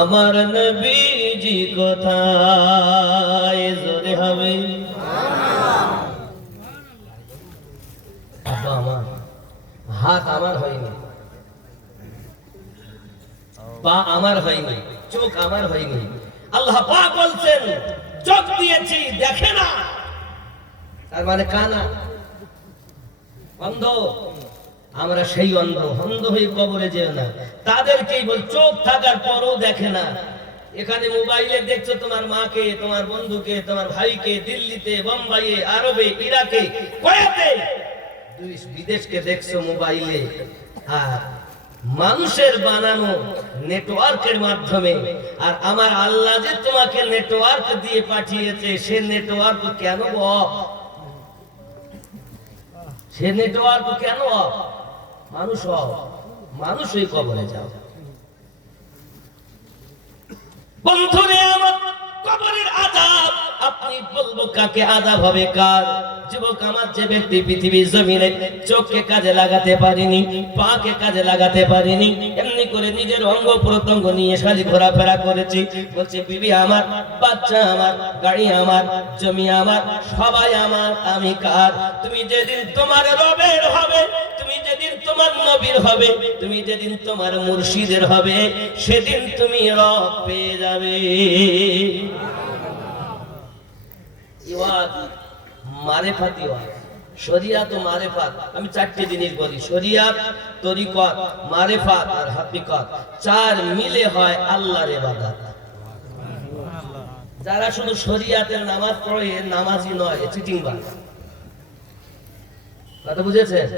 আমার নবীজি কোথায় জোরে হবে আমার হাত আমার হয়নি, পা আমার হয়নি, চোখ আমার হয়নি। আল্লাহ পাক বলছেন চোখ দিয়েছি দেখে না, তার মানে কানা অন্ধ। আমরা সেই অন্ধ হয়ে কবরে যেও না, তাদেরকেই বল চোখ থাকার পরও দেখে না। এখানে মোবাইলে দেখছো তোমার মাকে, তোমার বন্ধুকে, তোমার ভাইকে, দিল্লিতে, বোম্বাইয়ে, আরবে, ইরাকে, কুয়েতে, দেশ বিদেশকে দেখছো মোবাইলে। আর মানুষের বানানো নেটওয়ার্কের মাধ্যমে, আর আমার আল্লাহ যে তোমাকে নেটওয়ার্ক দিয়ে পাঠিয়েছে, সে নেটওয়ার্ক কেন অফ? সে নেটওয়ার্ক কেন অফ? মানুষই কবরে যাও। বন্ধুরে আমার, কবরের আযাব আপনি বলবো কাকে আযাব হবে? কার? যুবক আমার, যে ব্যক্তি পৃথিবীর জমিনে চোখকে কাজে লাগাতে পারেনি, পাকে কাজে লাগাতে পারেনি, এমনি করে নিজের অঙ্গ প্রত্যঙ্গ নিয়ে খালি ঘোরাফেরা করেছি, বলছে বিবি আমার, বাচ্চা আমার, গাড়ি আমার, জমি আমার, সবাই আমার, আমি কার? তুমি যেদিন তোমার রবের হবে, তুমি যেদিন তোমার নবীর হবে, তুমি যেদিন তোমার মুর্শিদের হবে, সেদিন তুমি রব পেয়ে যাবে। মারেফাত ওয়াজ, শরিয়াত ও মারেফাত। আমি চারটি জিনিস বলি, শরিয়াত, তরিকত, মারেফাত আর হাকিকত। চার মিলে হয় আল্লাহর ইবাদত। যারা শুধু শরিয়াতের নামাজ পড়ে নামাজি নয়, চিটিংবাজ। কথা বুঝেছেন?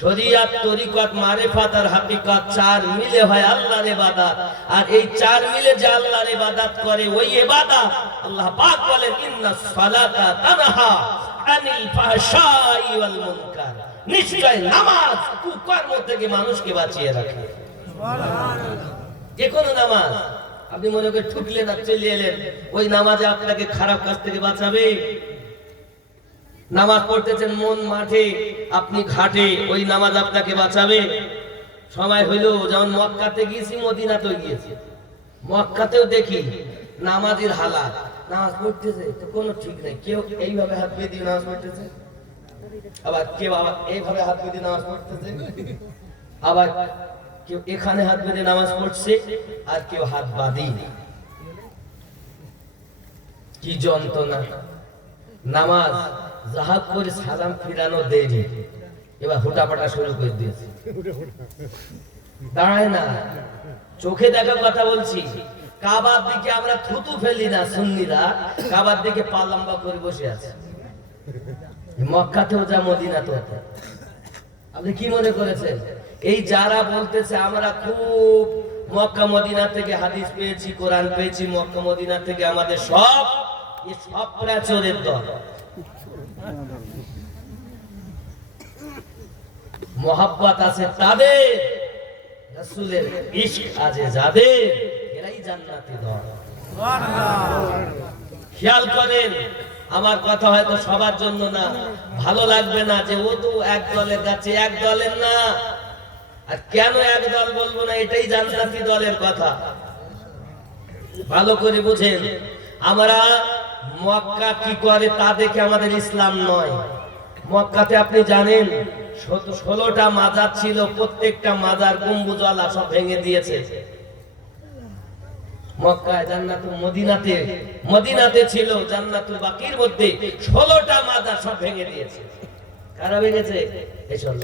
শরিয়াত, তরিকত, মারেফাত আর হাকিকত চার মিলে হয় আল্লাহর ইবাদত। আর এই চার মিলে যে আল্লাহর ইবাদত করে, ওই ইবাদত আল্লাহ পাক বলেন ইন্নাস সালাতা তানহা আনিল ফাহশাই ওয়াল মুনকার। নিশ্চয় নামাজ কুকর্ম থেকে মানুষকে বাঁচিয়ে রাখে। সুবহানাল্লাহ। যে কোনো নামাজ আপনি মনে করে ঠুকলেন আর চলে এলেন, ওই নামাজে আপনাকে খারাপ কাজ থেকে বাঁচাবে। নামাজ পড়তেছেন মন মাঠে, আপনি ঘাটে, ওই নামাজ আপনাকে বাঁচাবে। সময় হইলো, যেমন মক্কাতে গিয়েছি, মদিনাতেও গিয়েছি, মক্কাতেও দেখি নামাজের হালাত, নামাজ পড়তেছে তো কোনো ঠিক নেই। কেউ এইভাবে হাত বেঁধে নামাজ পড়তেছে, আবার কেউ এইভাবে হাত বেঁধে নামাজ পড়তেছে, আবার কেউ এখানে হাত বেঁধে নামাজ পড়ছে, আর কেউ হাত বাঁধেই। কি যন্ত্রণা! নামাজ জাহাজ করে সালাম ফিরানো দেরি, এবার হুটাপাটা শুরু করে দিয়েছে, দাঁড়ায় না। চোখে দেখা কথা বলছি, কাবার দিকে আমরা থুতু ফেলি না, সুন্নিরা কাবার দিকে পা লম্বা করে বসে আছে। মক্কাতেও যা, মদিনাতেও তা। আপনি কি মনে করেছেন এই যারা বলতেছে আমরা খুব মক্কা মদিনা থেকে হাদিস পেয়েছি, কোরআন পেয়েছি, মক্কা মদিনা থেকে আমাদের সব, এই সব প্রাচুরের দল। মোহাব্বত আছে তাদের, রাসূলের ইশক আছে যাদের, এরাই জান্নাতি দল। খেয়াল করেন, আমার কথা হয়তো সবার জন্য না, ভালো লাগবে না যে ও তো এক দলের কাছে, এক দলের না। আর কেন এক দল বলবো না, এটাই জান্নাতি দলের কথা। ভালো করে বুঝেন, আমরা মক্কা কি করে তা দেখে আমাদের ইসলাম নয়। মক্কাতে আপনি জানেন 16টা মাজার ছিল, প্রত্যেকটা মাজার গম্বুজওয়ালা, সব ভেঙে দিয়েছে। মক্কায় জান্নাতুল মদিনাতে ছিল জান্নাতুল বাকির মধ্যে 16টা মাজার, সব ভেঙে দিয়েছে। কারা ভেঙেছে? এই সব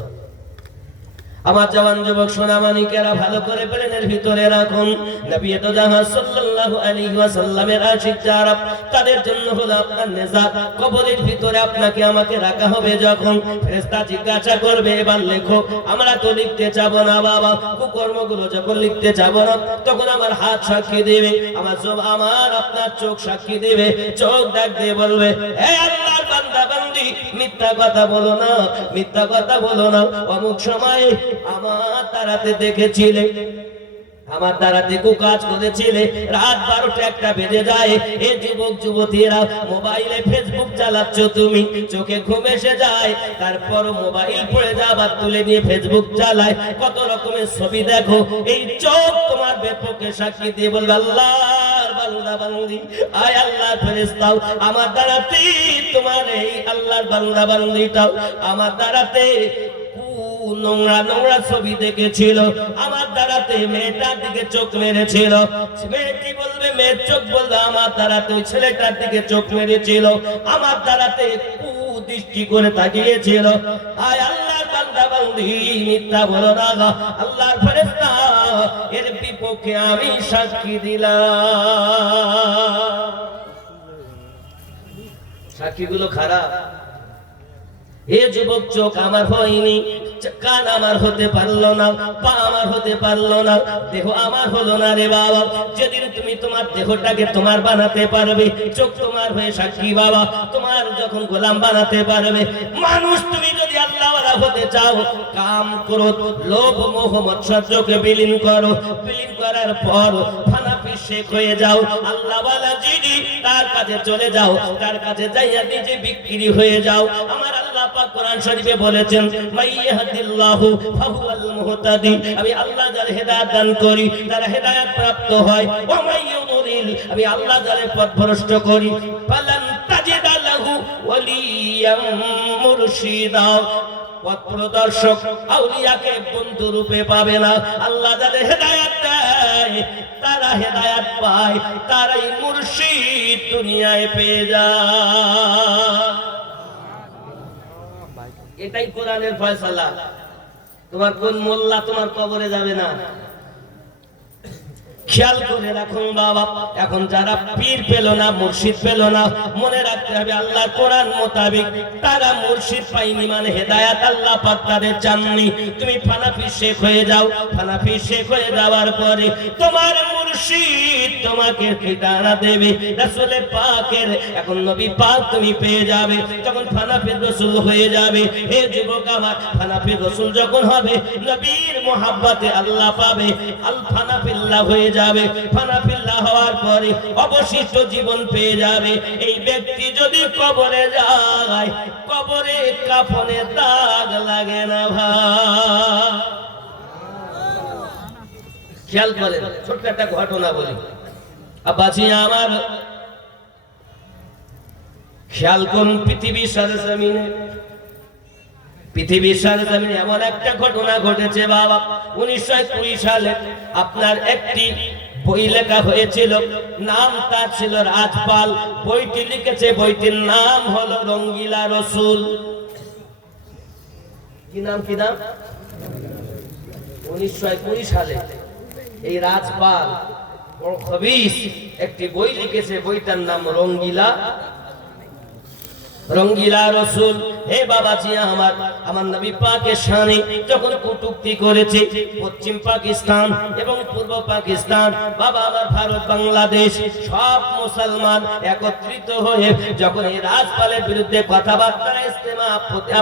আমার জওয়ান যুবক সোনামানিকেরা ভালো করে ব্রেনের ভিতরে রাখুন। নবী তো জাহাজ সাল্লাল্লাহু আলাইহি ওয়াসাল্লামের আশিক যারা, তাদের জন্য হলো আপনার নেজাত। কবরের ভিতরে আপনাকে আমাকে রাখা হবে, যখন ফেরেশতা জিজ্ঞাসা করবে এবার লেখো, আমরা তো লিখতে যাব না বাবা, কুকর্মগুলো যখন লিখতে যাব না, তখন আমার হাত সাক্ষী দেবে, আমার আপনার চোখ সাক্ষী দেবে। চোখ ডাক দিয়ে বলবে, হে আল্লাহর বান্দা বান্দি, মিথ্যা কথা বলো না, মিথ্যা কথা বলো না। অমুক সময়ে আমার তারাতে দেখেছিলে, আমার দ্বারাতে কাজ করেছিলে, রাত 12টা 1টা বেজে যায়, এ যুবক যুবতীরা মোবাইলে ফেসবুক চালাচ্ছ, তুমি চোখে ঘুম এসে যায়, তারপর মোবাইল পড়ে যাবার তুলে নিয়ে ফেসবুক চালায়, কত রকমের ছবি দেখো, এই চোখ তোমার বিপক্ষে সাক্ষী দিয়ে বলবে আল্লাহর বান্দা বান্দি, আয় আল্লাহর ফেরেশতাও আমার দ্বারাতে তোমার এই আল্লাহর বান্দা বান্দিটাও আমার দ্বারাতে নোংরা নোংরা ছবি দেখেছিল, আমার দ্বারাতে মেয়েটার দিকে চোখ মেরেছিল, মেয়েটি বলবে, মেয়ের চোখ বলবে আমার দ্বারাতে ওই ছেলেটার দিকে চোখ মেরেছিল, আমার দ্বারাতে কুদৃষ্টি করে তাকিয়েছিল। আয় আল্লাহর বান্দা বান্দি মিথ্যা বলো না, আল্লাহর ফেরেশতা এর বিপক্ষে আমি সাক্ষী দিলাম। সাক্ষীগুলো খারাপ। এ যুবক, চোখ আমার হয়নি, কান আমার হতে পারলো না, পা আমার হতে পারলো না, দেহ আমার হলো না রে বাবা। যেদিন তুমি তোমার দেহটাকে তোমার বানাতে পারবে, চোখ তোমার হয়ে সাক্ষী বাবা, তোমার যখন গোলাম বানাতে পারবে। মানুষ তুমি যদি আল্লাহওয়ালা হতে চাও, কাম ক্রোধ লোভ মোহ মৎসর্যকে বিলীন করো, বিলীন করার পর ফানাফি শেখ হয়ে যাও, আল্লাহওয়ালা যিনি তার কাছে চলে যাও, তার কাছে যাইয়া নিজে বিক্রি হয়ে যাও। আমার আল্লাহ পাক কোরআন শরীফে বলেছেন, মাইয়াহদিল্লাহু ফাহুয়াল মুহতাদি, আমি আল্লাহ যার হেদায়েত দান করি তারা হেদায়েত প্রাপ্ত হয়, ওয়া মাইয়ুরিল, আমি আল্লাহ যারে পথভ্রষ্ট করি ফালান তাজিদা লাহু ওয়ালিয়াম মুরশিদা, পথ প্রদর্শক আউলিয়াকে বন্ধু রূপে পাবে না। আল্লাহ যাদের হেদায়েত দেয় তারা হেদায়েত পায়, তারাই মুর্শিদ দুনিয়ায় পেয়ে যায়। এটাই কোরআনের ফয়সালা। তোমার কোন মোল্লা তোমার কবরে যাবে না। খেয়াল করে রাখুন বাবা, এখন যারা পীর পেল না, মুর্শিদ পেল না, মনে রাখতে হবে আল্লাহর কোরআন মোতাবেক তারা মুর্শিদ পায়নি, মানে হেদায়েত আল্লাহ পাক তাদের চাননি। তুমি ফানাফি শেখ হয়ে যাও, ফানাফি শেখ হয়ে যাওয়ার পরে তোমার মুর্শিদ তোমাকে ঠিকানা দেবে রাসূলে পাকের, এখন নবী পাক তুমি পেয়ে যাবে, তখন ফানাফি রাসূল হয়ে যাবে। হে যুবক আমার, ফানাফি রাসূল যখন হবে, নবীর মোহাব্বতে আল্লাহ পাবে, আল ফানাফিল্লাহ হয়ে যাবে। ফানাফিল্লাহ হওয়ার পরে অবশিষ্ট জীবন পেয়ে যাবে। এই ব্যক্তি যদি কবরে যায়, কবরে কাফনে দাগ লাগে না ভাই। খেয়াল করেন, ছোট্ট একটা ঘটনা বলি আব্বাজি আমার, খেয়াল করুন, পৃথিবীর সরজমিনে, পৃথিবীর সরজমিনে এমন একটা ঘটনা ঘটেছে বাবা। 1920 সালে আপনার একটি বই লেখা হয়েছিল, নাম তার ছিল রাজপাল। বইটি লিখেছে, বইটির নাম হলো রঙ্গিলা রসুল। কি নাম, কি নাম? 1920 সালে এই রাজপাল বড় খবিস একটি বই লিখেছে, বইটার নাম রঙ্গিলা, রঙ্গিলা রসুল। হে বাবাজি আমার, আমার নবী পাকের শানে যখন কটূক্তি করেছে পশ্চিম পাকিস্তান এবং পূর্ব পাকিস্তান, বাবা আমার ভারত বাংলাদেশ সব মুসলমান একত্রিত হয়ে যখন এই রাজপালের বিরুদ্ধে কথাবার্তা ইস্তেমা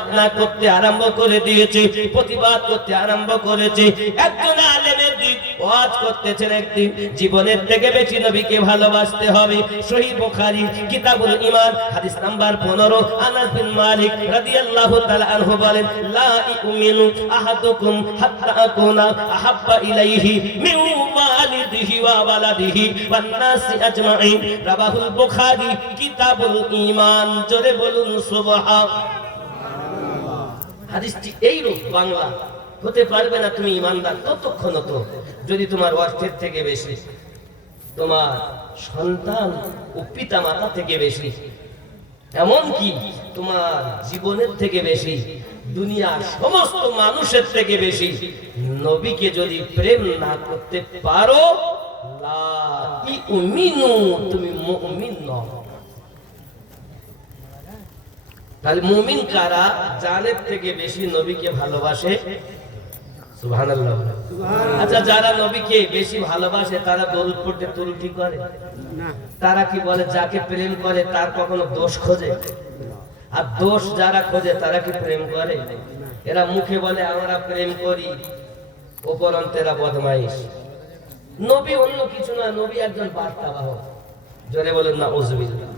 আপনার করতে আরম্ভ করে দিয়েছে, প্রতিবাদ করতে আরম্ভ করেছে, একজন আলেমের দিক ওয়াজ করতেছেন, একদিন জীবনের থেকে বেশি নবীকে ভালোবাসতে হবে। সহিহ বুখারী কিতাবুল ঈমান হাদিস নাম্বার 15, আনাস বিন মালিক রাদিয়াল্লাহু তাআলা আনহু বলেন, লা ইউমিনু আহাদুকুম হাত্তা আকুনা আহাব্বা ইলাইহি মিন ওয়ালিদিহি ওয়া ওয়ালাদিহি ওয়ান নাসি আজমাইন। রাবাহুল বুখারী কিতাবুল ঈমান। জোরে বলুন সুবহানাল্লাহ। হাদিসটি এইরূপ বাংলা হতে পারবে না তুমি ঈমানদার ততক্ষণ তো যদি তোমার অর্থের থেকে বেশি, তোমার সন্তান ও পিতা মাতা থেকে বেশি, এমনকি তোমার জীবনের থেকে বেশি, দুনিয়ার সমস্ত মানুষের থেকে বেশি নবীকে যদি প্রেম না করতে পারো, লা ইউমিনু, তুমি মুমিন নও। তাহলে মুমিন কারা? জানের থেকে বেশি নবীকে ভালোবাসে। সুবহানাল্লাহ। আচ্ছা, যারা নবীকে বেশি ভালোবাসে তারা দরুদ পড়তে ত্রুটি করে না? তারা কি বলে যাকে প্রেম করে তার কখনো দোষ খোঁজে? আর দোষ যারা খোঁজে তারা কি প্রেম করে? এরা মুখে বলে আমরা প্রেম করি, অপরন্তেরা বদমাইশ। নবী অন্য কিছু না, নবী একজন বার্তাবাহক। জোরে বলেন না উযবিল্লাহ।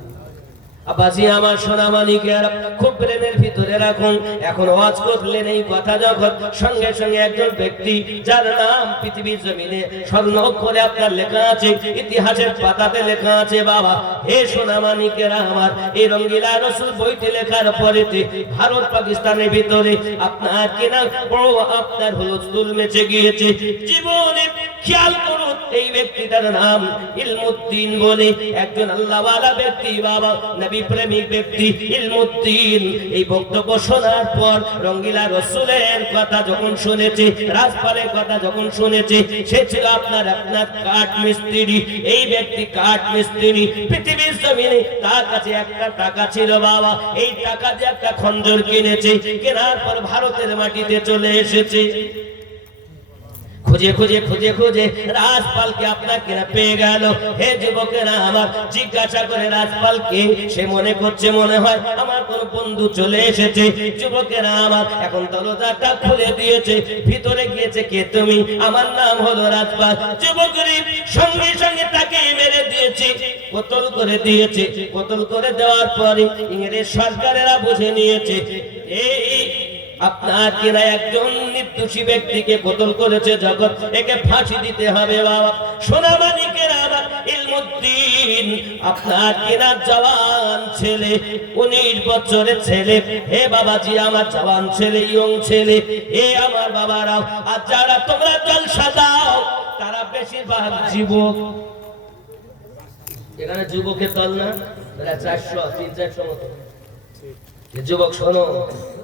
আব্বাজি আমার সোনা মানিকেরা খুব প্রেমের ভিতরে রাখুন। এখন ওয়াজ করলেন এই কথা যখন সঙ্গে সঙ্গে একজন ব্যক্তি যার নাম পৃথিবীর জমিনে স্বর্ণাক্ষরে আপনার লেখা আছে, ইতিহাসের পাতাতে লেখা আছে, বাবা হে সোনা মানিকেরা আমার, এই রঙ্গিলা রসুল বইটি লেখার পরেতে ভারত পাকিস্তানের ভিতরে আপনার কিনা বড় আপনার হুলস্থুল মেচে গিয়েছে। জীবনে খেয়াল করুন, এই ব্যক্তিটার নাম ইলমুদ্দিন বলে একজন আল্লাহওয়ালা ব্যক্তি, বাবা নবী প্রেমিক ব্যক্তি ইলমুদ্দিন। এই বক্তব্য শোনার পর রঙ্গিলা রসুলের কথা যখন শুনেছে, রাজপালের কথা যখন শুনেছে, সে ছিল আপনার কাঠ মিস্ত্রি। এই ব্যক্তি কাঠ মিস্ত্রি, পৃথিবীর জমিনে তার কাছে একটা টাকা ছিল, বাবা এই টাকা দিয়ে একটা খঞ্জর কিনেছে, কেনার পর ভারতের মাটিতে চলে এসেছে। খুঁজে খুঁজে খুঁজে খুঁজে রাজপালকে আপনার কেনা পেয়ে গেল। হে যুবকেরা আমার, জিজ্ঞাসা করে রাজপালকে, সে মনে করছে মনে হয় আমার কোন বন্ধু চলে এসেছে। যুবকেরা আমার এখন দরজাটা খুলে দিয়েছে, ভিতরে গিয়েছে, কে তুমি? আমার নাম হলো রাজপাল। যুবকের সঙ্গে সঙ্গে তাকে মেরে দিয়েছে, কতল করে দিয়েছে। কতল করে দেওয়ার পরে ইংরেজ সরকারেরা বুঝে নিয়েছে এই আপনার কিনা একজন নির্দোষী ব্যক্তিকে কতল করেছে, জগৎ একে ফাঁসি দিতে হবে। বাবা সোনা মানিকের আমার ইলমুদ্দিন আপনার কিনা জওয়ান ছেলে, 19 বছরের ছেলে। হে বাবাজি আমার জওয়ান ছেলে, ইয়ং ছেলে, হে আমার বাবারাও, আর যারা তোমরা জলসা দাও তারা বেশিরভাগ যুবক। এখানে যুবকের দল না, 400-300 মতো যুবক। শোনো,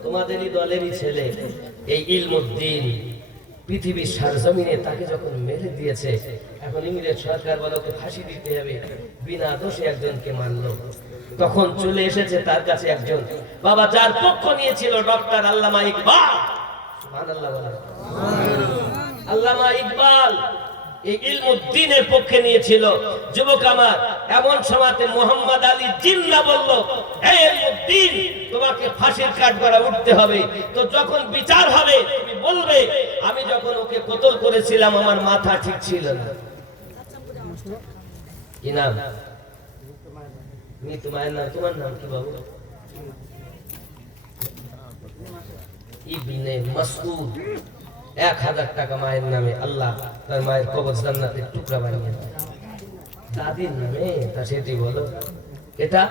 তোমাদেরই দলেরই ছেলে এই ইলমুদ্দিন পৃথিবীর সারজমিনে তাকে যখন মেরে দিয়েছে, এখন ইংরেজ সরকার বলে ওকে ফাঁসি দিতে হবে, বিনা দোষে একজনকে মারলো। তখন চলে এসেছে তার কাছে একজন বাবা, যার পক্ষ নিয়েছিল ডক্টর আল্লামা ইকবাল। সুবহানাল্লাহ বলেন। আল্লামা ইকবাল এই ইলমুদ্দিনের পক্ষে নিয়েছিল। যুবক আমার, এমন সময়তে মোহাম্মদ আলী জিন্নাহ বলল, হে ইলমুদ্দিন, তোমাকে ফাঁসির কাঠগড়া উঠতে হবে। তো যখন বিচার হবে তুমি বলবে আমি যখন ওকে কতল করেছিলাম আমার মাথা ঠিক ছিল না। কি নাম? মৃত মায়ের নাম? তোমার নাম কি বাবু? ইবনে মাসউদ। 1000 টাকা মায়ের নামে, আল্লাহ তার মায়ের কবর জান্নাতের টুকরা বানিয়ে দেয়। দাদির নামে তা সেটি বলো। এটা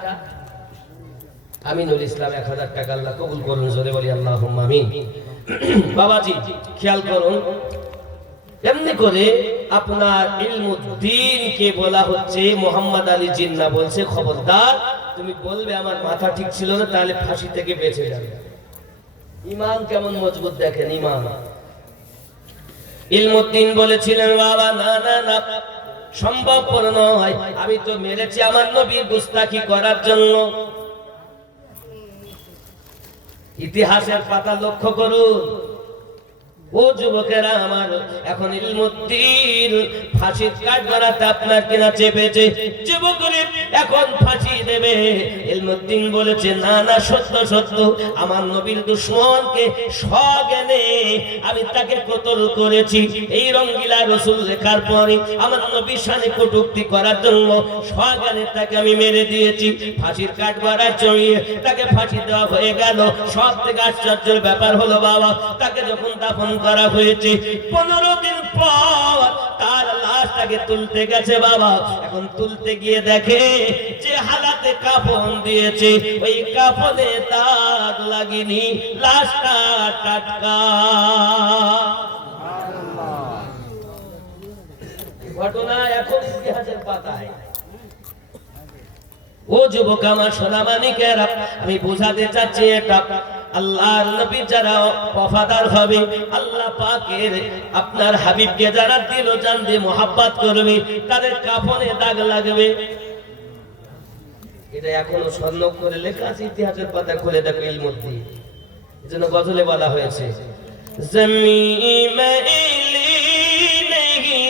আমিনুল ইসলাম 1000 টাকা, আল্লাহ কবুল করুন, জোরে বলি আল্লাহুম্মা আমিন। বাবাজি খেয়াল করুন, এমনি করে আপনার ইলমুদ্দিনকে বলা হচ্ছে, মোহাম্মদ আলী জিন্নাহ বলছে খবরদার তুমি বলবে আমার মাথা ঠিক ছিল না, তাহলে ফাঁসি থেকে বেঁচে যাবে। ঈমান কেমন মজবুত দেখেন, ঈমান। ইলমুদ্দিন বলেছিলেন, বাবা না না না, সম্ভবপর নয়, আমি তো মেরেছি আমার নবীর গুস্তাখি করার জন্য। ইতিহাসের পাতা লক্ষ্য করুন ও যুবকেরা আমার, এখন ইলমুদ্দিন ফাঁসির কাঠগড়াতে আপনার কিনা চেপেছে। যুবকরে এখন ফাঁসি দেবে। ইলমুদ্দিন বলেছে, না না, সত্য সত্য, আমার নবীর দুশমনকে সজ্ঞানে আমি তাকে কতল করেছি। এই রঙ্গিলা রসুল লেখার পরে আমার নবীর শানে কটূক্তি করার জন্য সজ্ঞানে তাকে আমি মেরে দিয়েছি। ফাঁসির কাঠগড়ায় চড়িয়ে তাকে ফাঁসি দেওয়া হয়ে গেল। সব থেকে আশ্চর্যের ব্যাপার হলো, বাবা তাকে যখন দাফন করা হয়েছে 15 দিন পর তার লাশটাকে তুলতে গেছে। বাবা এখন তুলতে গিয়ে দেখে যে হালাতে কাফন দিয়েছে, ওই কাফনে দাগ লাগেনি, লাশটা টাটকা। ঘটনা এখন ইতিহাসের পাতায়। ও যুবক আমার, সোনা মানিকেরা, আমি বোঝাতে চাচ্ছি এটা আল্লাহর নবী যারা ওয়াফাদার হবে, আল্লাহ পাকের আপনার হাবিবকে যারা দিল জান দিয়ে মোহাব্বত করবে, তাদের কাফনে দাগ লাগবে। এটা এখনো স্বর্ণ করে লেখা আছে, ইতিহাসের পাতা খুলে দেখো ইলমুদ্দিন। এজন্য গজলে বলা হয়েছে, জমিন মেলি নেহি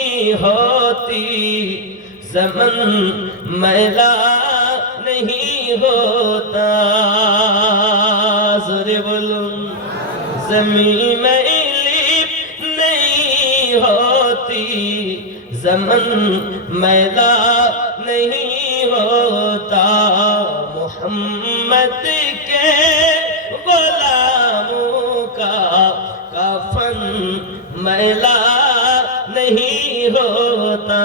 হোতি, জমন মেলা নেহি হোতা। জোরে বলুন, জমিন মেলি नहीं होती, ज़मन मैला नहीं होता, मोहम्मद के गुलामों का कफन मैला नहीं होता।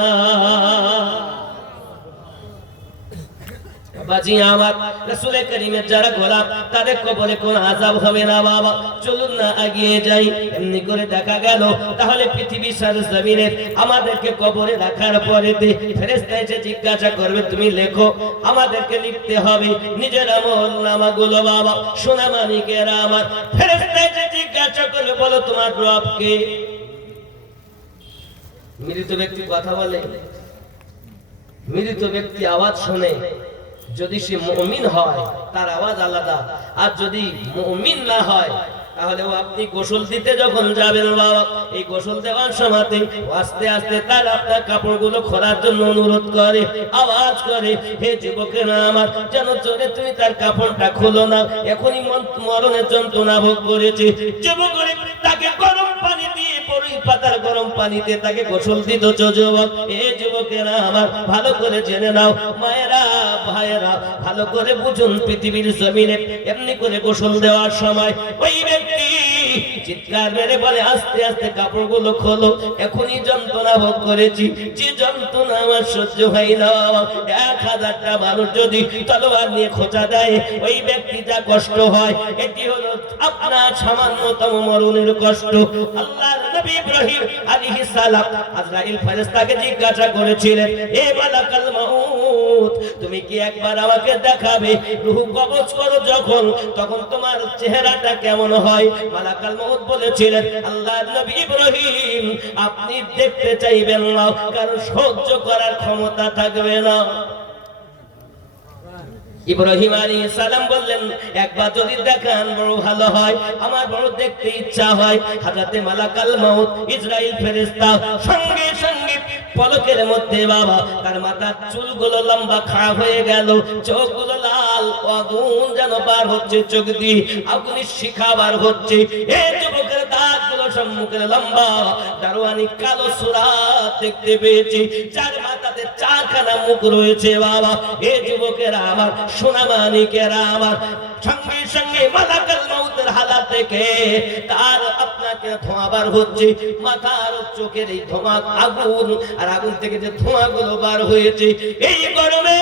বাজি আমার রাসূল করিমের যারা গোলাম তাদের কবরে কোনো আযাব হবে না বাবা। চলুন না এগিয়ে যাই। এমনি করে দেখা গেল তাহলে পৃথিবীর সারা জমিনে আমাদেরকে কবরে রাখার পরে ফেরেশতা এসে জিজ্ঞাসা করবে তুমি লেখো, আমাদেরকে লিখতে হবে নিজের আমলনামাগুলো বাবা। সোনা মানিকেরা আমার, ফেরেশতা এসে জিজ্ঞাসা করবে বলো তোমার রব কে? মৃত ব্যক্তি কথা বলে, মৃত ব্যক্তি আওয়াজ শোনে, যদি সে মুমিন হয় তার আওয়াজ আলাদা, আর যদি মুমিন না হয় তাহলে আপনি গোসল দিতে যখন যাবেন বাবা, এই গোসল দেওয়ার সময়তে আস্তে আস্তে তার আপনার কাপড়গুলো খোলার জন্য অনুরোধ করে, আওয়াজ করে, হে যুবকেরা আমার, যেন চলে তুমি তার কাপড়টা খোলো না, এখনই মরণের যন্ত্রণা ভোগ করেছে। যুবক তাকে গরম পানি দিয়ে বড়ই পাতার গরম পানিতে তাকে গোসল দিত যুবক। এ যুবকেরা আমার, ভালো করে জেনে নাও মায়েরা ভাইয়েরা, ভালো করে বুঝুন পৃথিবীর জমিনে এমনি করে গোসল দেওয়ার সময় ওই ব্যক্তি চিৎকার মেরে বলে আস্তে আস্তে কাপড়গুলো খোলো, এখনই যন্ত্রণা ভোগ করেছি, যে যন্ত্রণা আমার সহ্য হয় না। 1000টা মানুষ যদি তলোয়ার নিয়ে খোঁচা দেয় ওই ব্যক্তি যা কষ্ট হয়, এটি হলো আপনার সামান্যতম মরণের কষ্ট। আল্লাহর নবী ইব্রাহিম আলাইহিস সালাম আজরাইল ফেরেশতাকে জিজ্ঞাসা করেছিলেন, এ মালাকুল মাউত, তুমি কি একবার আমাকে দেখাবে রূহ কবজ করো যখন, তখন তোমার চেহারাটা কেমন হয়? মালাকুল মাউত বলেছিলেন, আল্লাহর নবী ইব্রাহিম, আপনি দেখতে চাইবেন না, কারণ সহ্য করার ক্ষমতা থাকবে না। ইব্রাহিম আলাইহিস সালাম বললেন, একবার যদি দেখান বড় ভালো হয়, আমার বড় দেখতে ইচ্ছা হয়। হযরতে মালাকুল মাউত ইসরাইল ফেরেশতা সঙ্গে সঙ্গে পলকের মধ্যে বাবা তার মাথার চুলগুলো লম্বা খাড়া হয়ে গেল, চোখগুলো লাল, আগুন যেন বার হচ্ছে চোখ দিয়ে, আগুনের শিখা বার হচ্ছে। এই যুবকের দাঁতগুলো সম্মুখে লম্বা, দারোয়ানি কালো সুরাত দেখতে পেয়েছি, যার মাথাতে 4খানা মুখ রয়েছে বাবা। এই যুবকেরা আমার, সোনা মানিকেরা আমার, সঙ্গে সঙ্গে মালাকুল মাউতের হালাত দেখে তার আপনাকে ধোঁয়া বার হচ্ছে, মাথার চোখের এই ধোঁয়া আগুন, আর আগুন থেকে যে ধোঁয়াগুলো বার হয়েছে, এই গরমে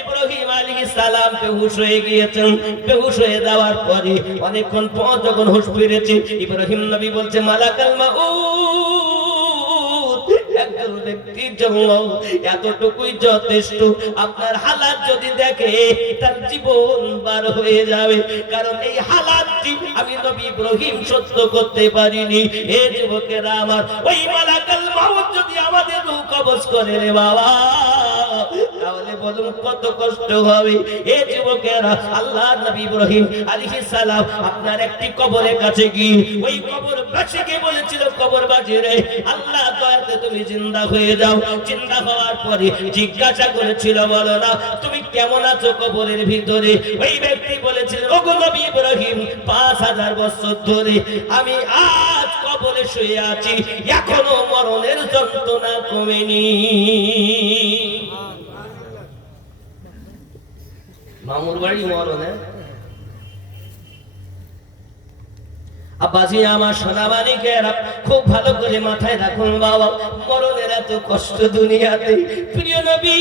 ইব্রাহিম আলাইহিস সালাম বেহুশ হয়ে গিয়েছেন। বেহুশ হয়ে যাওয়ার পরে অনেকক্ষণ পর যখন হুঁশ ফিরেছে, ইব্রাহিম নবী বলছে, মালাকুল মাউত, একজন ব্যক্তির জন্য এতটুকুই যথেষ্ট, আপনার হালাত যদি দেখে তার জীবন বার হয়ে যাবে, কারণ এই হালাতটি আমি নবী ইব্রাহিম সহ্য করতে পারিনি। এ যুবকেরা আমার, ওই মালাকুল মাউত যদি আমাদের রূহ কবজ করে রে বাবা, তাহলে বলুন কত কষ্ট হবে। এ যুবকেরা, আল্লাহর নবী ইব্রাহিম আলাইহিস সালাম আপনার একটি কবরের কাছে গিয়ে ওই কবরবাসীকে বলেছিল, কবরবাসী রে, আল্লাহ দয়াতে তুমি জিন্দা হয়ে যাও। জিন্দা হওয়ার পরে জিজ্ঞাসা করেছিল, বলো না তুমি কেমন আছো কবরের ভিতরে? ওই ব্যক্তি বলেছিল, ওগো নবী ইব্রাহিম, 5000 বছর ধরে আমি আজ কবরে শুয়ে আছি, এখনো মরণের যন্ত্রণা কমেনি। মামুর বাড়ি মরণে। আব্বাজি আমার, সোনা মানিকেরা, খুব ভালো করে মাথায় রাখুন বাবা, মরণের এত কষ্ট দুনিয়াতে প্রিয় নবী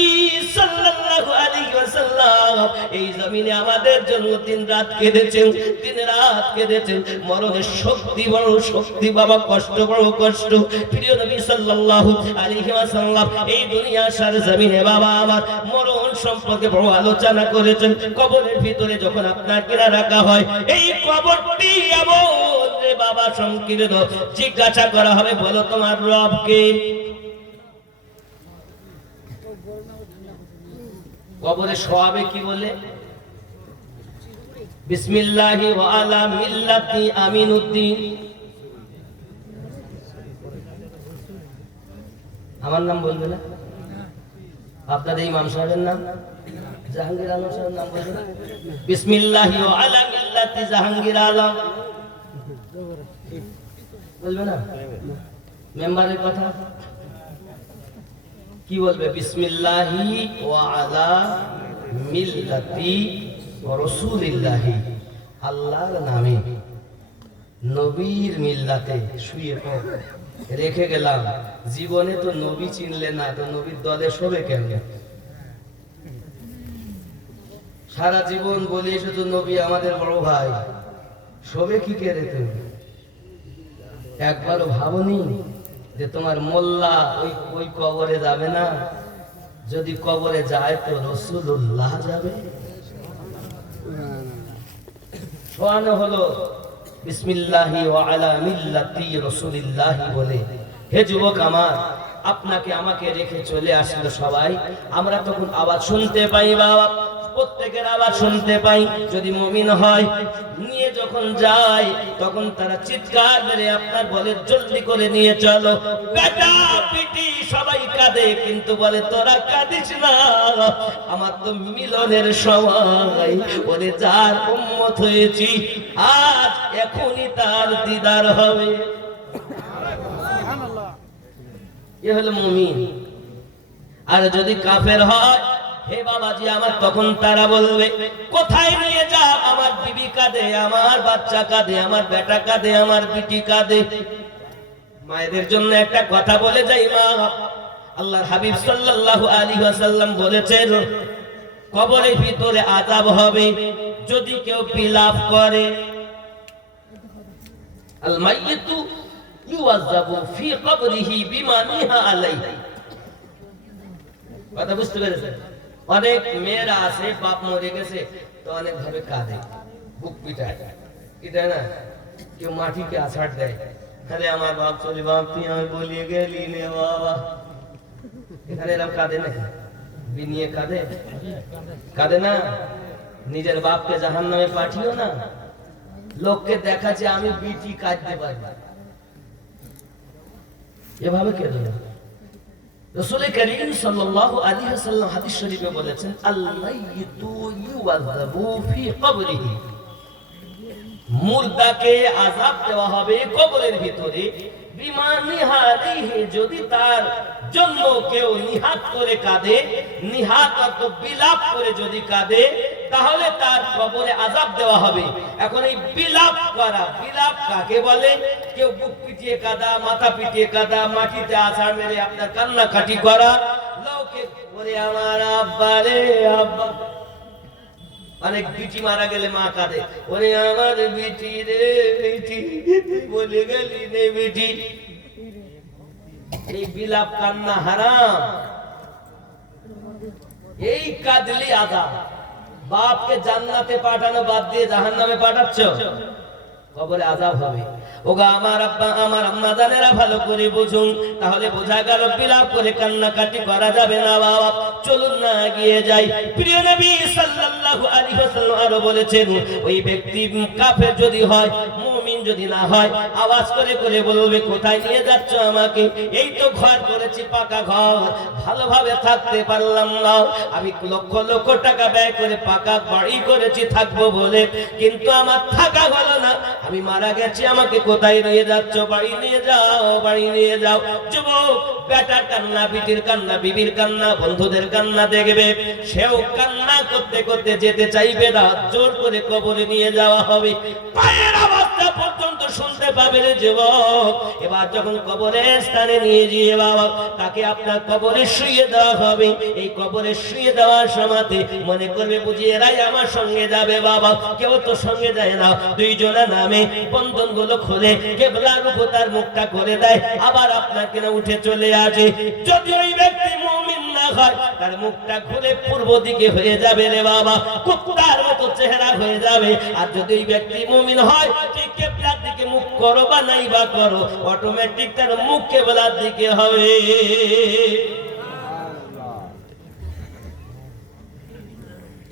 সাল্লাল্লাহু আলাইহি ওয়াসাল্লাম এই জমিনে আমাদের জন্য দিন রাত কেঁদেছেন, দিন রাত কেঁদেছেন। মরণের শক্তি বড় শক্তি বাবা, কষ্ট বড় কষ্ট। প্রিয় নবী সাল্লাল্লাহু আলাইহি ওয়াসাল্লাম এই দুনিয়ার সারা জমিনে বাবা আমার মরণ সম্পর্কে বড় আলোচনা করেছেন। কবরের ভিতরে যখন আপনার কিনা রাখা হয়, এই কবরটি এমন বাবা সংকীর্ণ, জিজ্ঞাসা করা হবে, বলো তোমার রব কে? কবরে শোয়াবে কি বলে? বিসমিল্লাহি ওয়া আলা মিল্লাতি আমিনুদ্দিন। আমার নাম বলবে না? আপনাদের ইমাম সাহেবের নাম? জাহাঙ্গীর আলম সাহেবের নাম বলবে না? বিসমিল্লাহি ওয়া আলা মিল্লাতি জাহাঙ্গীর আলম বলবে না? মেম্বারের কথা কি বলবে? বিসমিল্লাহি ওয়া আলা মিল্লাতি রাসূলিল্লাহি, আল্লাহর নামে নবীর মিল্লাতে শুয়ে রেখে গেলাম। জীবনে তো নবী চিনলে না, তো নবীর দলে শোবে কেমনে? সারা জীবন বলি শুধু নবী আমাদের বড় ভাই, শোবে কি করে তুমি? একবারও ভাবনি যে তোমার মোল্লা ওই কবরে যাবে না? যদি কবরে যায় তো রাসূলুল্লাহ যাবে। শোয়ানো হলো বিসমিল্লাহি ওয়া আলা মিল্লাতি রাসূলিল্লাহি বলে। হে যুবক আমার, আপনাকে আমাকে রেখে চলে আসলো সবাই। আমরা তখন আওয়াজ শুনতে পাই, বাবা প্রত্যেকের আওয়াজ শুনতে পাই। যদি মুমিন হয় নিয়ে যখন যায় তখন তারা চিৎকার করে আপনার বলে জলদি করে নিয়ে চলো। বেটা পিটি সবাই কাঁদে, কিন্তু বলে তোরা কাঁদিস না, আমার তো মিলনের সময়। বলে যার উম্মত হয়েছি আজ এখনই তার দিদার হবে। এ হলো মুমিন। আর যদি কাফের হয়, হে বাবাজি আমার, তখন তারা বলবে কোথায় নিয়ে যা, আমার বিবি কাঁদে, আমার বাচ্চা কাঁদে, আমার বেটা কাঁদে, আমার বিটি কাঁদে। মায়েদের জন্য একটা কথা বলে যাই, মা, আল্লাহর হাবিব সাল্লাল্লাহু আলাইহি ওয়াসাল্লাম বলেছেন কবরের ভিতরে আযাব হবে যদি কেউ বিলাপ করে। আল মাইয়িতু ইউযাবু ফি কবরিহি বিমা নিহা আলাইহি। কথা বুঝতে পেরেছেন? অনেক মেয়েরা আছে বাপ মরে গেছে তো অনেক ভাবে কাঁদে, বুক পিটায়, পিটায় না? কেউ মাটিকে আছাড় দেয়, আরে আমার বাপ চলে, বাপ তুই আমি বলিয়ে গেলি নে বাবা। এখানে এরকম কাঁদে না? বিনিয়ে কাঁদে? কাঁদে না? নিজের বাপকে জাহান্নামে পাঠিও না, লোককে দেখাচ্ছে আমি বিটি কাঁদতে পারি। এভাবে কেঁদে না। রাসূল করিম সাল্লাল্লাহু আলাইহি ওয়াসাল্লাম হাদিস শরীফে বলেছেন আল মাইয়িতু ইউযাবু ফি কবরিহি, মুর্দাকে আযাব দেওয়া হবে কবরের ভিতরে বিমা নিহা আলাইহি, যদি তার জন্য কেউ নিহাত করে কাঁদে, নিহাত অর্থ বিলাপ করে যদি কাঁদে, তাহলে তার কবরে আযাব দেওয়া হবে। এখন এই বিলাপ করা, বিলাপ কাকে বলে? কেউ বুক পিটিয়ে কাঁদা, মাথা পিটিয়ে কাঁদা, মাটিতে আছাড় মেরে আপনার কান্নাকাটি করা, লোকে বলে আমার আব্বা রে আব্বা। অনেক বিটি মারা গেলে মা কাঁদে, ওরে আমার বিটি রে বিটি, বলে গেলি রে বিটি। এই বিলাপ কান্না হারাম, এই কাঁদলি আযাব। বাপকে জান্নাতে পাঠানো বাদ দিয়ে জাহান্নামে পাঠাচ্ছ, কবরে আযাব হবে। ওগা আমার আব্বা আমার আম্মা জানেরা ভালো করে বুঝুন, তাহলে বোঝা গেল বিলাপ করে কান্নাকাটি করা যাবে না। বাবা চলুন না এগিয়ে যাই। প্রিয় নবী সাল্লাল্লাহু আলাইহি ওয়াসাল্লাম আরো বলেছেন ওই ব্যক্তি কাফের যদি হয়, মুমিন যদি না হয়, আওয়াজ করে করে বলবে কোথায় নিয়ে যাচ্ছ আমাকে? এই তো ঘর করেছি, পাকা ঘর, ভালোভাবে থাকতে পারলাম না, আমি লক্ষ লক্ষ টাকা ব্যয় করে পাকা বাড়ি করেছি থাকবো বলে, কিন্তু আমার থাকা হলো না, আমি মারা গেছি, আমাকে কোথায় নিয়ে যাচ্ছ? বাড়ি নিয়ে যাও, বাড়ি নিয়ে যাও। যুবক বেটার কান্না, বিটির কান্না, বিবির কান্না, বন্ধুদের কান্না দেখবে, সেও কান্না করতে করতে যেতে চাইবে না, জোর করে কবরে নিয়ে যাওয়া হবে। পায়ের আওয়াজটা পর্যন্ত শুনতে পাবে রে যুবক। এবার যখন কবরের স্থানে নিয়ে গিয়ে বাবা তাকে আপনার কবরে শুইয়ে দেওয়া হবে, এই কবরে শুইয়ে দেওয়ার সময়তে মনে করবে বুঝি এরাই আমার সঙ্গে যাবে। বাবা কেউ তো সঙ্গে যায় না, দুইজনের নামে বন্ধন গুলো খুলে কেবলার উপর তার মুখটা করে দেয়, আবার আপনাকে না উঠে চলে আসে। যদি ওই ব্যক্তি মুমিন না হয়, তার মুখটা ঘুরে পূর্ব দিকে হয়ে যাবে রে বাবা, কুত্তার মতো চেহারা হয়ে যাবে। আর যদি ওই ব্যক্তি মুমিন হয়, ঠিক কেবলার দিকে মুখ করো বা নাই বা করো, অটোমেটিক তার মুখ কেবলার দিকে হবে।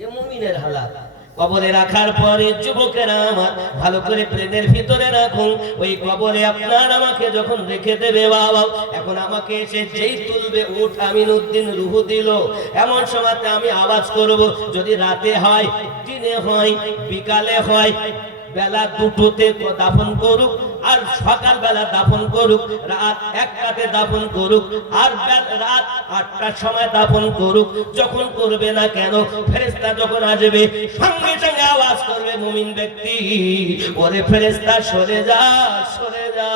এ মুমিনের হালাত। কবরে রাখার পরে যুবকেরা আমার ভালো করে প্লেনের ভিতরে রাখুন, ওই কবরে আপনার আমাকে যখন রেখে দেবে বাবা, এখন আমাকে এসে যেই তুলবে, উঠ আমিনউদ্দিন রুহু দিল, এমন সময়তে আমি আওয়াজ করব। যদি রাতে হয়, দিনে হয়, বিকালে হয়, বেলা 2টোতে দাফন করুক, আর সকাল বেলা দাফন করুক, রাত 1টাতে দাফন করুক, আর রাত 8টার সময় দাফন করুক, যখন করবে না কেন ফেরেশতা যখন আসবে সঙ্গে সঙ্গে আওয়াজ করবে মুমিন ব্যক্তি, ওরে ফেরেশতা সরে যা, সরে যা,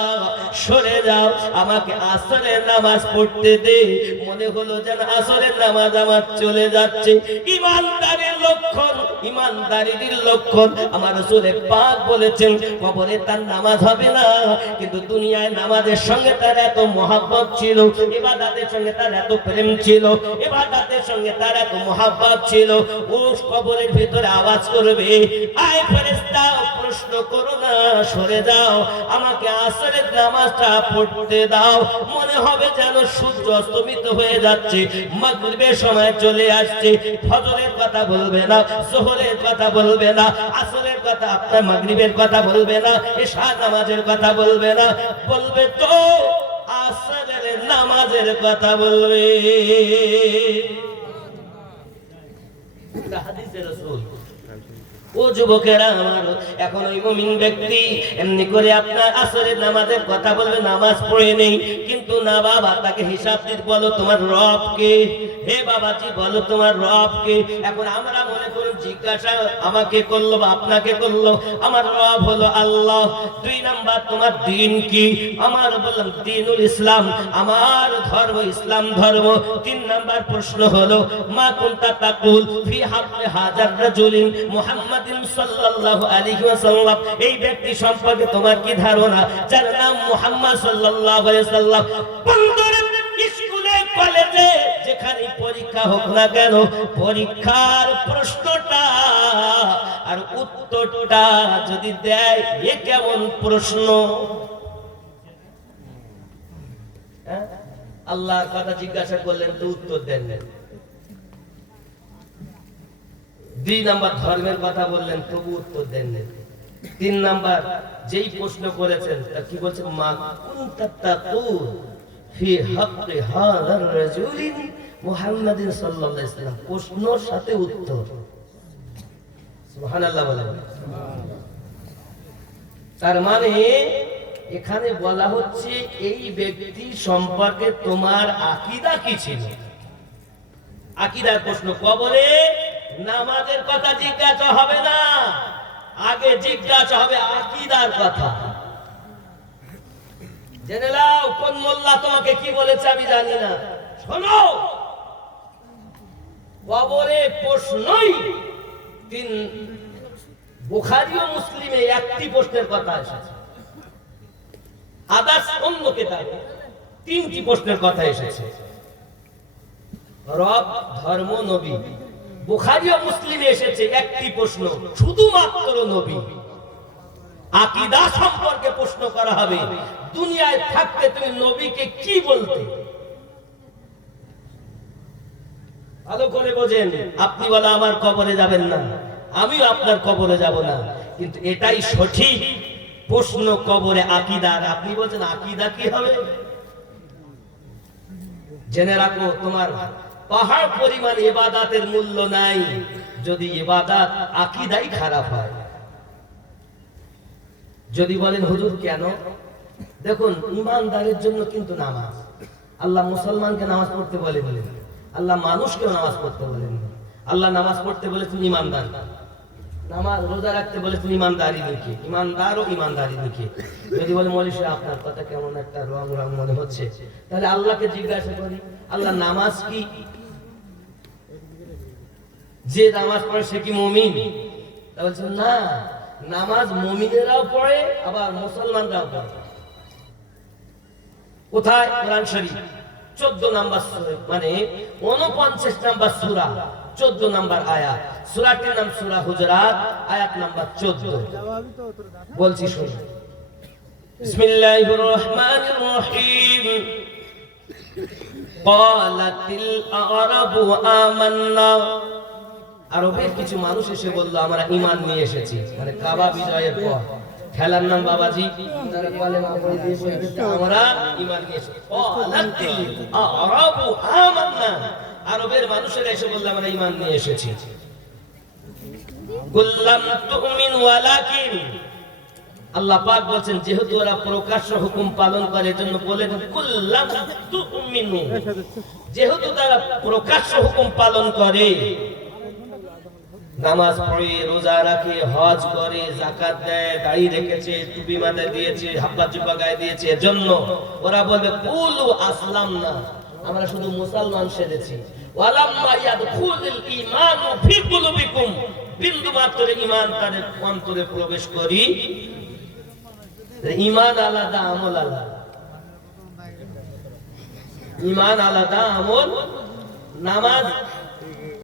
সরে যাও, আমাকে আসরের নামাজ পড়তে দে। মনে হলো যেন আসরের নামাজ আমার চলে যাচ্ছে। ঈমানদারের লক্ষণ, ঈমানদারির লক্ষণ আমার রাসূল পাক বলেছেন, কবরে তার নামাজ হবে না, কিন্তু দুনিয়ায় নামাজের সঙ্গে তার এত মহব্বত ছিল, ইবাদতের সঙ্গে তার এত প্রেম ছিল, ইবাদতের সঙ্গে তার এত মহব্বত ছিল, ও কবরের ভিতরে আওয়াজ করবে, আয় ফেরেশতা প্রশ্ন করো না, সরে যাও, আমাকে আসরের নামাজটা পড়তে দাও। মনে হবে যেন সূর্য অস্তমিত হয়ে যাচ্ছে, মাগরিবের সময় চলে আসছে, ফজরের কথা বলবে না, যোহরের কথা বলবে না, আসরের কথা, আপনার মাগরিবের কথা বলবে না, এশা নামাজের কথা বলবে না, বলবে তো আসরের নামাজের কথা বলবে। হাদিসে রাসূল। ও যুবকেরা আমার, এখন ওই মুমিন ব্যক্তি এমনি করে আপনার আসরের নামাজের কথা বলবে, নামাজ পড়ে নেই, কিন্তু না বাবা, তাকে হিসাব দিতে বলো তোমার রব কে, হে বাবাজি বলো তোমার রব কে। এখন আমরা মনে করি জিজ্ঞাসা আমাকে করলো বা আপনাকে করলো, আমার রব হলো আল্লাহ। 2 নাম্বার তোমার দিন কি, আমার বললাম দ্বীনুল ইসলাম, আমার ধর্ম ইসলাম ধর্ম। 3 নাম্বার প্রশ্ন হলো মা কুনতা তাকুল ফি হাক্কি হাজার রাজুলিন মুহাম্মাদ সাল্লাল্লাহু আলাইহি ওয়াসাল্লাম, এই ব্যক্তি সম্পর্কে তোমার কি ধারণা যার নাম মুহাম্মদ সাল্লাল্লাহু আলাইহি ওয়াসাল্লাম। বন্ধুরা, স্কুলে কলেজে যেখানে পরীক্ষা হোক না কেন, পরীক্ষার প্রশ্নটা আর উত্তরটা যদি দেয়, এ কেমন প্রশ্ন? আল্লাহর কথা জিজ্ঞাসা করলেন তো উত্তর দেন না। 2 নাম্বার ধর্মের কথা বললেন, তবু উত্তর দেন না। 3 নাম্বার যেই প্রশ্ন করেছেন তা কি বলছেন, মা কুনতা তাকুল ফি হাক্কি হাযার রাজুলিন মুহাম্মাদিন সাল্লাল্লাহু আলাইহি ওয়াসাল্লাম, প্রশ্নের সাথে উত্তর। সুবহানাল্লাহ বলেন। তার মানে এখানে বলা হচ্ছে এই ব্যক্তি সম্পর্কে তোমার আকীদা কি ছিল। আকীদার প্রশ্ন, কবরে নামাজের কথা জিজ্ঞাসা হবে না, আগে জিজ্ঞাসা হবে আকীদার কথা। জেনে নাও কোন মোল্লা তোমাকে কি বলেছে আমি জানি না, শোনো, কবরে প্রশ্নই 3, বুখারী ও মুসলিমে একটি প্রশ্নের কথা এসেছে, আদার্স অন্য কিতাবে 3টি প্রশ্নের কথা এসেছে, রব, ধর্ম, নবী। বুখারী ও মুসলিমে এসেছে একটি প্রশ্ন, শুধুমাত্র নবী। আকীদা সম্পর্কে প্রশ্ন করা হবে, দুনিয়ায় থাকতে তুমি নবীকে কি বলতে? ভালো করে বোঝেন, আপনি বলে আমার কবরে যাবেন না, আমিও আপনার কবরে যাব না, কিন্তু এটাই সঠিক প্রশ্ন কবরে আকীদার। আপনি বলছেন আকীদা কি হবে? জেনে রাখো, তোমার পাহাড় পরিমাণ ইবাদতের মূল্য নাই যদি ইবাদত আকীদাই খারাপ হয়। যদি বলেন হুজুর কেন, দেখুন ঈমানদারের জন্য কিন্তু নামাজ, আল্লাহ মুসলমানকে নামাজ পড়তে বলেন, আল্লাহ মানুষকেও নামাজ পড়তে বলেন। আল্লাহ নামাজ পড়তে বলেছেন ঈমানদার, নামাজ রোজা রাখতে বলেছেন ঈমানদারি দেখে, ঈমানদার ও ঈমানদারি দেখে। যদি বলে মৌলভী সাহেব আপনার কথা কেমন একটা রং রং মনে হচ্ছে, তাহলে আল্লাহকে জিজ্ঞাসা করি, আল্লাহ নামাজ কি? যে নামাজ পড়ে সে কি মুমিন? তা বলছেন না, নামাজ মুমিনেরাও পড়ে আবার মুসলমানরাও পড়ে। কোথায়? কোরআন শরীফ 14 নাম্বার মানে 49 নাম্বার সূরা 14 নাম্বার আয়াত। সূরাটির নাম সূরা হুজুরাত, আয়াত নাম্বার 14। বলছি শুনুন, বিসমিল্লাহির রহমানির রহিম। ক্বালাতিল আরাবু আমান্না, আরবের কিছু মানুষ এসে বলল আমরা ঈমান নিয়ে এসেছি, মানে কাবা বিজয়ের পর খেলার নাম বাবাজি, তারা কালেমা পড়ে দিয়ে বলছে আমরা ঈমান নিয়ে এসেছি। ক্বালাতিল আরাবু আমান্না, আরবের মানুষেরা এসে বলল আমরা ঈমান নিয়ে এসেছি। কুল্লাম তুমিন ওয়ালাকিন, আল্লাহ পাক বলেন যেহেতু ওরা প্রকাশ্য হুকুম পালন করে এজন্য বলেন কুল্লাম তুমিনু, যেহেতু তারা প্রকাশ্য হুকুম পালন করে, নামাজ পড়ে, রোজা রাখে, হজ করে, যাকাত দেয়, দাড়ি রেখেছে, টুপি মাথায় দিয়েছে, হাব্বা জুব্বা গায়ে দিয়েছে, এজন্য ওরা বলবে কুলু আসলামনা, আমরা শুধু মুসলমান সেজেছি। ওয়ালাম্মা ইয়াদখুলুল ঈমানু ফি কুলুবিকুম, বিন্দু মাত্র ঈমান তাদের অন্তরে প্রবেশ করি। ঈমান আলাদা, আমল আলাদা। ঈমান আলাদা, আমল। নামাজ